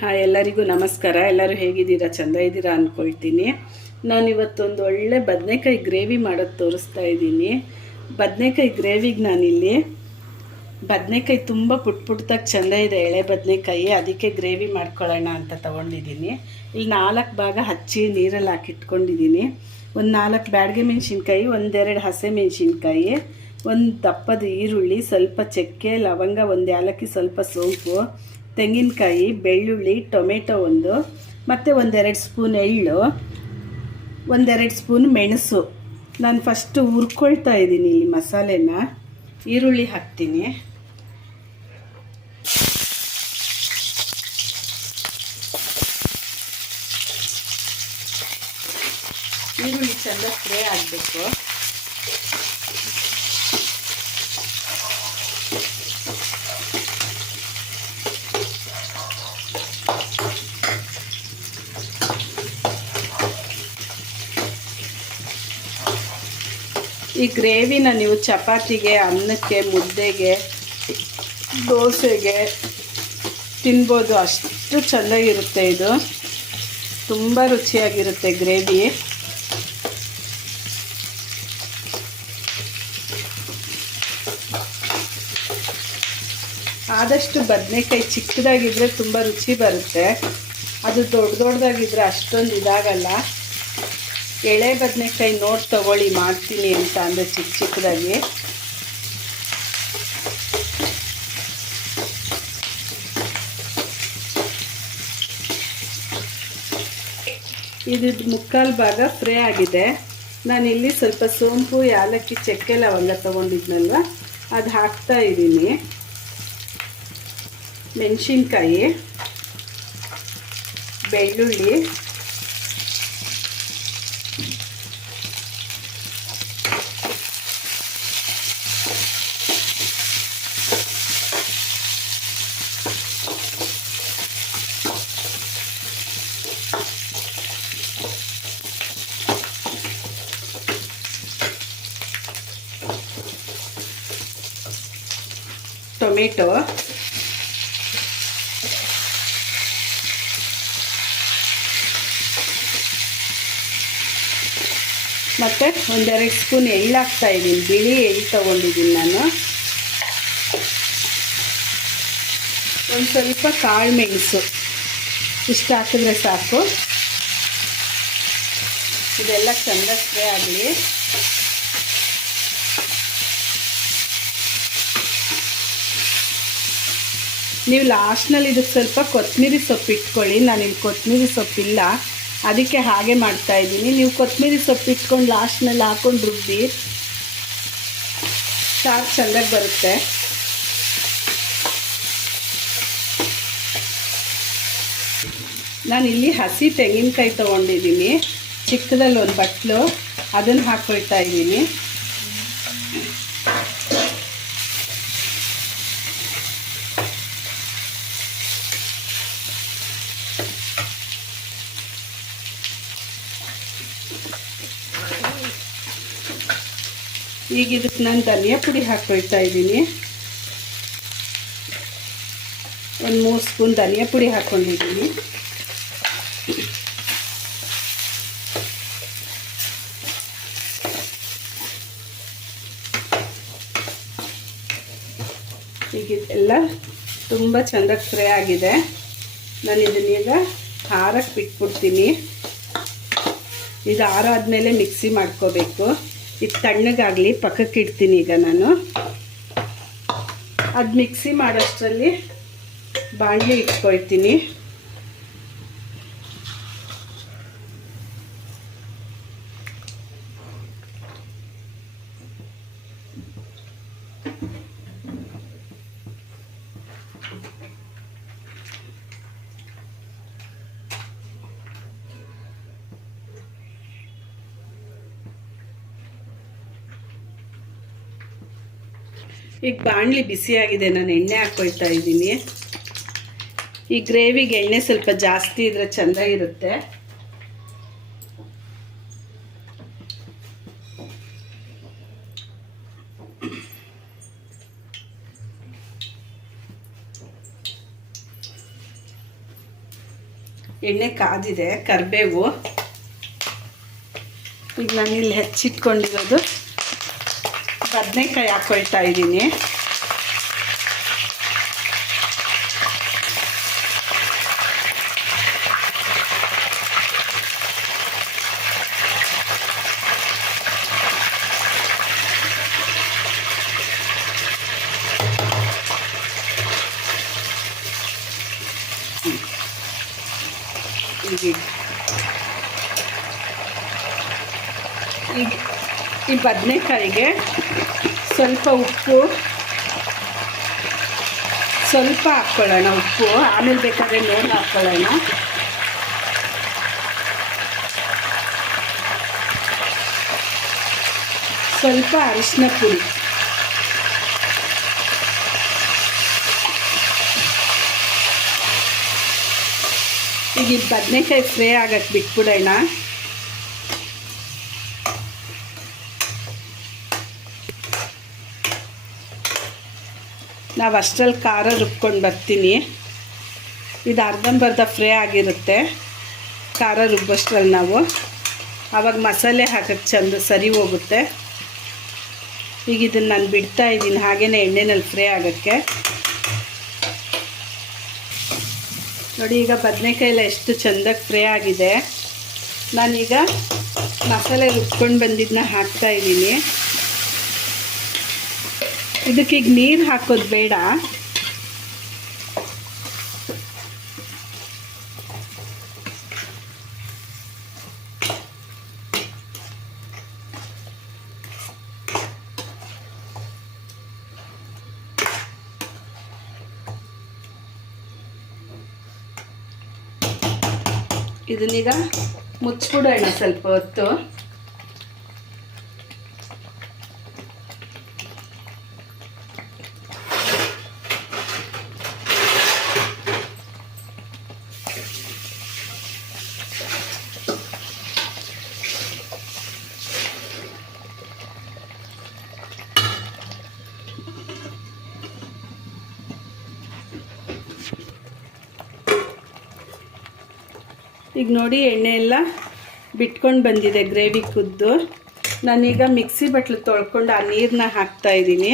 Hi, ಎಲ್ಲರಿಗೂ ನಮಸ್ಕಾರ. ಎಲ್ಲರೂ ಹೇಗಿದ್ದೀರಾ? ಚಂದ ಇದ್ದೀರಾ ಅಂದ್ಕೊಳ್ತೀನಿ ನಾನು ಇವತ್ತೊಂದು ಒಳ್ಳೆ ಬದನೆಕಾಯಿ ಗ್ರೇವಿ ಮಾಡೋದು ತೋರಿಸ್ತಾ ಇದ್ದೀನಿ. ಬದನೆಕಾಯಿ ಗ್ರೇವಿಗೆ ನಾನಿಲ್ಲಿ ಬದನೆಕಾಯಿ ತುಂಬ ಪುಟ್ ಪುಟ್ದಾಗಿ ಚಂದ ಇದೆ ಎಳೆ ಬದನೆಕಾಯಿ. ಅದಕ್ಕೆ ಗ್ರೇವಿ ಮಾಡ್ಕೊಳ್ಳೋಣ ಅಂತ ತೊಗೊಂಡಿದ್ದೀನಿ. ಇಲ್ಲಿ ನಾಲ್ಕು ಭಾಗ ಹಚ್ಚಿ ನೀರಲ್ಲಿ ಹಾಕಿ ಇಟ್ಕೊಂಡಿದ್ದೀನಿ. ಒಂದು ನಾಲ್ಕು ಬ್ಯಾಡ್ಗೆ ಮೆಣಸಿನ್ಕಾಯಿ, ಒಂದೆರಡು ಹಸೆ ಮೆಣಸಿನ್ಕಾಯಿ, ಒಂದು ದಪ್ಪದ ಈರುಳ್ಳಿ, ಸ್ವಲ್ಪ ಚಕ್ಕೆ, ಲವಂಗ, ಒಂದು ಏಲಕ್ಕಿ ಸ್ವಲ್ಪ ಸೋಂಪು. ತೆಂಗಿನಕಾಯಿ, ಬೆಳ್ಳುಳ್ಳಿ, ಟೊಮೆಟೊ ಒಂದು, ಮತ್ತು ಒಂದೆರಡು ಸ್ಪೂನ್ ಎಳ್ಳು, ಒಂದೆರಡು ಸ್ಪೂನ್ ಮೆಣಸು. ನಾನು ಫಸ್ಟು ಹುರ್ಕೊಳ್ತಾ ಇದ್ದೀನಿ ಇಲ್ಲಿ ಮಸಾಲೆನ. ಈರುಳ್ಳಿ ಹಾಕ್ತೀನಿ. ಈರುಳ್ಳಿ ಚೆಂದ ಫ್ರೈ ಆಗಬೇಕು. ಈ ಗ್ರೇವಿನ ನೀವು ಚಪಾತಿಗೆ, ಅನ್ನಕ್ಕೆ, ಮುದ್ದೆಗೆ, ದೋಸೆಗೆ ತಿನ್ಬೋದು. ಅಷ್ಟು ಚೆನ್ನಾಗಿರುತ್ತೆ ಇದು. ತುಂಬ ರುಚಿಯಾಗಿರುತ್ತೆ ಗ್ರೇವಿ. ಆದಷ್ಟು ಬದನೆಕಾಯಿ ಚಿಕ್ಕದಾಗಿದ್ದರೆ ತುಂಬ ರುಚಿ ಬರುತ್ತೆ. ಅದು ದೊಡ್ಡ ದೊಡ್ಡದಾಗಿದ್ದರೆ ಅಷ್ಟೊಂದು ಇದಾಗಲ್ಲ. ಎಳೆ ಬದನೆಕಾಯಿ ನೋಡಿ ತಗೊಳ್ಳಿ, ಮಾಡ್ತೀನಿ ಅಂತ ಅಂದರೆ ಚಿಕ್ಕ ಚಿಕ್ಕದಾಗಿ. ಇದು ಮುಕ್ಕಾಲು ಭಾಗ ಫ್ರೈ ಆಗಿದೆ. ನಾನು ಇಲ್ಲಿ ಸ್ವಲ್ಪ ಸೋಂಪು, ಯಾಲಕ್ಕಿ ಚಕ್ಕೆ ಲವಂಗ ತೊಗೊಂಡಿದ್ನಲ್ವ? ಅದು ಹಾಕ್ತಾ ಇದ್ದೀನಿ. ಮೆಣಸಿನ್ಕಾಯಿ, ಬೆಳ್ಳುಳ್ಳಿ ಟೊಮೆಟೊ. ಮತ್ತು ಒಂದೆರಡು ಸ್ಪೂನ್ ಎಳ್ಳು ಹಾಕ್ತಾ ಇದ್ದೀನಿ. ಬಿಳಿ ಎಳ್ಳು ತೊಗೊಂಡಿದ್ದೀನಿ ನಾನು. ಒಂದು ಸ್ವಲ್ಪ ಕಾಳು ಮೆಣಸು. ಇಷ್ಟು ಹಾಕಿದ್ರೆ ಸಾಕು. ಇದೆಲ್ಲ ಚೆಂದ ಸ್ಪ್ರೇ ಆಗಲಿ. ನೀವು ಲಾಸ್ಟ್ನಲ್ಲಿ ಇದಕ್ಕೆ ಸ್ವಲ್ಪ ಕೊತ್ತಂಬರಿ ಸೊಪ್ಪು ಇಟ್ಕೊಳ್ಳಿ. ನಾನಿಲ್ಲಿ ಕೊತ್ತಂಬರಿ ಸೊಪ್ಪಿಲ್ಲ ಅದಕ್ಕೆ ಹಾಗೆ ಮಾಡ್ತಾ ಇದ್ದೀನಿ. ನೀವು ಕೊತ್ತಂಬರಿ ಸೊಪ್ಪು ಇಟ್ಕೊಂಡು ಲಾಸ್ಟ್ನಲ್ಲಿ ಹಾಕ್ಕೊಂಡು ರುಬ್ಬಿ. ಸಾರು ಚೆಂದಾಗಿ ಬರುತ್ತೆ. ನಾನು ಇಲ್ಲಿ ಹಸಿ ತೆಂಗಿನಕಾಯಿ ತೊಗೊಂಡಿದ್ದೀನಿ. ಚಿಕ್ಕದಲ್ಲಿ ಒಂದು ಬಟ್ಲು. ಅದನ್ನು ಹಾಕ್ಕೊಳ್ತಾ ಇದ್ದೀನಿ. ಈಗ ಇದಕ್ಕೆ ನಾನು ಧನಿಯಾ ಪುಡಿ ಹಾಕೊಳ್ತಾ ಇದ್ದೀನಿ. ಒಂದು ಮೂರು ಸ್ಪೂನ್ ಧನಿಯಾ ಪುಡಿ ಹಾಕ್ಕೊಂಡಿದ್ದೀನಿ ಈಗ ಎಲ್ಲ ತುಂಬ ಚೆಂದಾಗಿ ಫ್ರೈ ಆಗಿದೆ. ನಾನು ಇದನ್ನೀಗ ಹಾರಕ್ಕೆ ಬಿಟ್ಬಿಡ್ತೀನಿ. ಇದು ಆರಾದ್ಮೇಲೆ ಮಿಕ್ಸಿ ಮಾಡ್ಕೋಬೇಕು. ಇದು ತಣ್ಣಗಾಗಲಿ ಪಕ್ಕಕ್ಕೆ ಇಡ್ತೀನಿ ಈಗ ನಾನು. ಅದು ಮಿಕ್ಸಿ ಮಾಡೋಷ್ಟರಲ್ಲಿ ಬಾಣಲೆ ಇಟ್ಕೊಳ್ತೀನಿ. ಈಗ ಬಾಣಲಿ ಬಿಸಿಯಾಗಿದೆ ನಾನು ಎಣ್ಣೆ ಹಾಕ್ಕೊಳ್ತಾ ಇದ್ದೀನಿ. ಈ ಗ್ರೇವಿಗೆ ಎಣ್ಣೆ ಸ್ವಲ್ಪ ಜಾಸ್ತಿ ಇದ್ರೆ ಚೆಂದ ಇರುತ್ತೆ. ಎಣ್ಣೆ ಕಾದಿದೆ, ಕರಿಬೇವು. ಈಗ ನಾನು ಇಲ್ಲಿ ಹೆಚ್ಚಿಟ್ಕೊಂಡಿರೋದು ಬದನೆಕಾಯಿ ಹಾಕೊಳ್ತಾ ಇದ್ದೀನಿ. ಈಗ ಈಗ ಈ ಬದನೆಕಾಯಿಗೆ ಸ್ವಲ್ಪ ಉಪ್ಪು, ಸ್ವಲ್ಪ ಹಾಕ್ಕೊಳ್ಳೋಣ ಉಪ್ಪು. ಆಮೇಲೆ ಬೇಕಾದ್ರೆ ನೋಡಿ ಹಾಕ್ಕೊಳ್ಳೋಣ ಸ್ವಲ್ಪ ಅರಿಶಿನ ಪುಡಿ. ಈಗ ಇದು ಬದನೆಕಾಯಿ ಫ್ರೈ ಆಗಕ್ಕೆ ಬಿಟ್ಬಿಡೋಣ. ನಾವು ಅಷ್ಟರಲ್ಲಿ ಖಾರ ರುಬ್ಕೊಂಡು ಬರ್ತೀನಿ. ಇದು ಅರ್ಧಂಬರ್ಧ ಫ್ರೈ ಆಗಿರುತ್ತೆ. ಖಾರ ರುಬ್ಬಷ್ಟರಲ್ಲಿ ನಾವು. ಆವಾಗ ಮಸಾಲೆ ಹಾಕೋಕ್ಕೆ ಚಂದ ಸರಿ ಹೋಗುತ್ತೆ. ಈಗ ಇದನ್ನು ನಾನು ಬಿಡ್ತಾ ಇದ್ದೀನಿ ಹಾಗೇ ಎಣ್ಣೆನಲ್ಲಿ ಫ್ರೈ ಆಗೋಕ್ಕೆ. ನೋಡಿ, ಈಗ ಬದನೆಕಾಯಿಲ್ಲ ಎಷ್ಟು ಚೆಂದಾಗಿ ಫ್ರೈ ಆಗಿದೆ. ನಾನೀಗ ಮಸಾಲೆ ರುಬ್ಕೊಂಡು ಬಂದಿದ್ದನ್ನ ಹಾಕ್ತಾ ಇದ್ದೀನಿ. ಇದಕ್ಕೆ ಈಗ ನೀರು ಹಾಕೋದು ಬೇಡ. ಇದನ್ನೀಗ ಮುಚ್ಚಿಬಿಡೋಣ ಸ್ವಲ್ಪ ಹೊತ್ತು. ಈಗ ನೋಡಿ ಎಣ್ಣೆ ಎಲ್ಲ ಬಿಟ್ಕೊಂಡು ಬಂದಿದೆ ಗ್ರೇವಿ ಕುದ್ದು. ನಾನೀಗ ಮಿಕ್ಸಿ ಬಟ್ಲು ತೊಳ್ಕೊಂಡು ಆ ನೀರನ್ನ ಹಾಕ್ತಾ ಇದ್ದೀನಿ.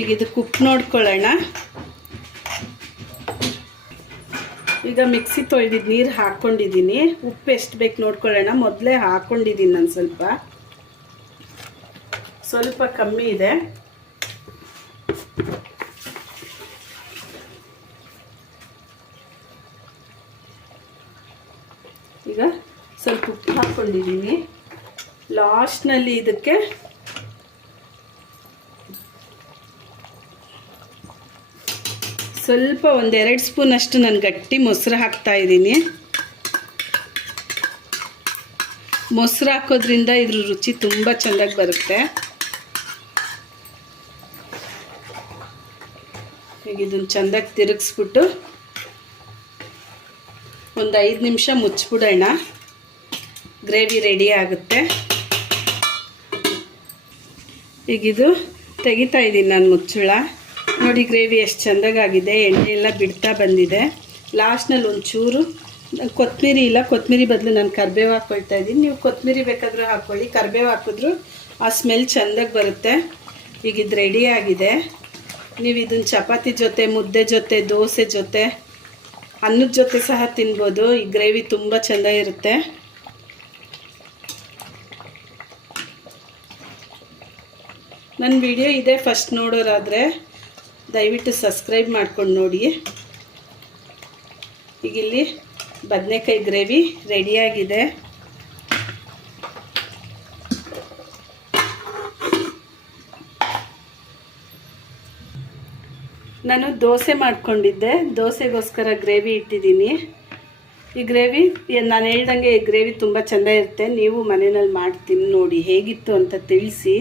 ಈಗ ಇದು ಉಪ್ಪು ನೋಡ್ಕೊಳ್ಳೋಣ. ಈಗ ಮಿಕ್ಸಿ ತೊಳೆದಿದ್ದು ನೀರು ಹಾಕ್ಕೊಂಡಿದ್ದೀನಿ ಉಪ್ಪು ಎಷ್ಟು ಬೇಕು ನೋಡ್ಕೊಳ್ಳೋಣ. ಮೊದಲೇ ಹಾಕ್ಕೊಂಡಿದ್ದೀನಿ ನಾನು ಸ್ವಲ್ಪ. ಸ್ವಲ್ಪ ಕಮ್ಮಿ ಇದೆ ಈಗ ಸ್ವಲ್ಪ ಉಪ್ಪು ಹಾಕ್ಕೊಂಡಿದ್ದೀನಿ ಲಾಸ್ಟ್ನಲ್ಲಿ ಇದಕ್ಕೆ ಸ್ವಲ್ಪ ಒಂದೆರಡು ಸ್ಪೂನ್ ಅಷ್ಟು ನಾನು ಗಟ್ಟಿ ಮೊಸರು ಹಾಕ್ತಾ ಇದ್ದೀನಿ ಮೊಸರು ಹಾಕೋದ್ರಿಂದ ಇದ್ರ ರುಚಿ ತುಂಬ ಚೆಂದಾಗಿ ಬರುತ್ತೆ. ಈಗ ಇದನ್ನು ಚೆಂದಾಗಿ ತಿರುಗಿಸ್ಬಿಟ್ಟು ಒಂದು ಐದು ನಿಮಿಷ ಮುಚ್ಚಿಬಿಡೋಣ ಗ್ರೇವಿ ರೆಡಿ ಆಗುತ್ತೆ. ಈಗ ಇದು ತೆಗಿತಾ ಇದ್ದೀನಿ ನಾನು ಮುಚ್ಚಳ. ನೋಡಿ ಗ್ರೇವಿ ಎಷ್ಟು ಚೆಂದಾಗಿದೆ ಎಣ್ಣೆ ಎಲ್ಲ ಬಿಡ್ತಾ ಬಂದಿದೆ. ಲಾಸ್ಟ್ನಲ್ಲಿ ಒಂಚೂರು ಕೊತ್ತಂಬರಿ ಇಲ್ಲ, ಕೊತ್ತಂಬರಿ ಬದಲು ನಾನು ಕರಿಬೇವು ಹಾಕ್ಕೊಳ್ತಾ ಇದ್ದೀನಿ. ನೀವು ಕೊತ್ತಂಬರಿ ಬೇಕಾದರೂ ಹಾಕ್ಕೊಳ್ಳಿ ಕರಿಬೇವು ಹಾಕಿದ್ರು ಆ ಸ್ಮೆಲ್ ಚೆಂದಾಗಿ ಬರುತ್ತೆ. ಈಗ ಇದು ರೆಡಿ ಆಗಿದೆ. ನೀವು ಇದನ್ನು ಚಪಾತಿ ಜೊತೆ, ಮುದ್ದೆ ಜೊತೆ, ದೋಸೆ ಜೊತೆ, ಅನ್ನದ ಜೊತೆ ಸಹ ತಿನ್ಬೋದು. ಈ ಗ್ರೇವಿ ತುಂಬ ಚೆಂದ ಇರುತ್ತೆ ನನ್ನ ವಿಡಿಯೋ ಇದೆ ಫಸ್ಟ್ ನೋಡೋರಾದರೆ ದಯವಿಟ್ಟು ಸಬ್ಸ್ಕ್ರೈಬ್ ಮಾಡ್ಕೊಂಡು ನೋಡಿ. ಈಗ ಇಲ್ಲಿ ಬದನೆಕಾಯಿ ಗ್ರೇವಿ ರೆಡಿಯಾಗಿದೆ ನಾನು ದೋಸೆ ಮಾಡ್ಕೊಂಡಿದ್ದೆ. ದೋಸೆಗೋಸ್ಕರ ಗ್ರೇವಿ ಇಟ್ಟಿದ್ದೀನಿ. ಈ ಗ್ರೇವಿ, ನಾನು ಹೇಳ್ದಂಗೆ ಈ ಗ್ರೇವಿ ತುಂಬ ಚೆಂದ ಇರುತ್ತೆ. ನೀವು ಮನೆಯಲ್ಲಿ ಮಾಡ್ತೀನಿ ನೋಡಿ, ಹೇಗಿತ್ತು ಅಂತ ತಿಳಿಸಿ.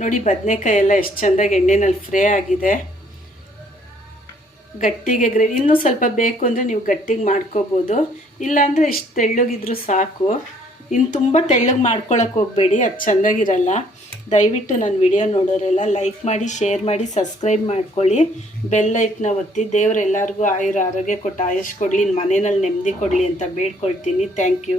ನೋಡಿ ಬದನೆಕಾಯಿ ಎಲ್ಲ ಎಷ್ಟು ಚೆಂದಾಗಿ ಎಣ್ಣೆನಲ್ಲಿ ಫ್ರೈ ಆಗಿದೆ. ಗಟ್ಟಿಗೆ ಗ್ರೇವಿ ಇನ್ನೂ ಸ್ವಲ್ಪ ಬೇಕು ಅಂದರೆ ನೀವು ಗಟ್ಟಿಗೆ ಮಾಡ್ಕೋಬೋದು. ಇಲ್ಲಾಂದರೆ ಇಷ್ಟು ತೆಳ್ಳಗಿದ್ರೂ ಸಾಕು. ಇನ್ನು ತುಂಬ ತೆಳ್ಳಗೆ ಮಾಡ್ಕೊಳಕ್ಕೆ ಹೋಗಬೇಡಿ, ಅದು ಚೆಂದಾಗಿರಲ್ಲ. ದಯವಿಟ್ಟು ನನ್ನ ವಿಡಿಯೋ ನೋಡೋರೆಲ್ಲ ಲೈಕ್ ಮಾಡಿ, ಶೇರ್ ಮಾಡಿ, ಸಬ್ಸ್ಕ್ರೈಬ್ ಮಾಡ್ಕೊಳ್ಳಿ. ಬೆಲ್ ಲೈಕ್ನ ಒತ್ತಿ, ದೇವರೆಲ್ಲರಿಗೂ ಆಯುರ ಆರೋಗ್ಯ ಕೊಟ್ಟು ಆಯುಷ್ ಕೊಡಲಿ ಮನೆಯಲ್ಲಿ ನೆಮ್ಮದಿ ಕೊಡಲಿ ಅಂತ ಬೇಡ್ಕೊಳ್ತೀನಿ. Thank you.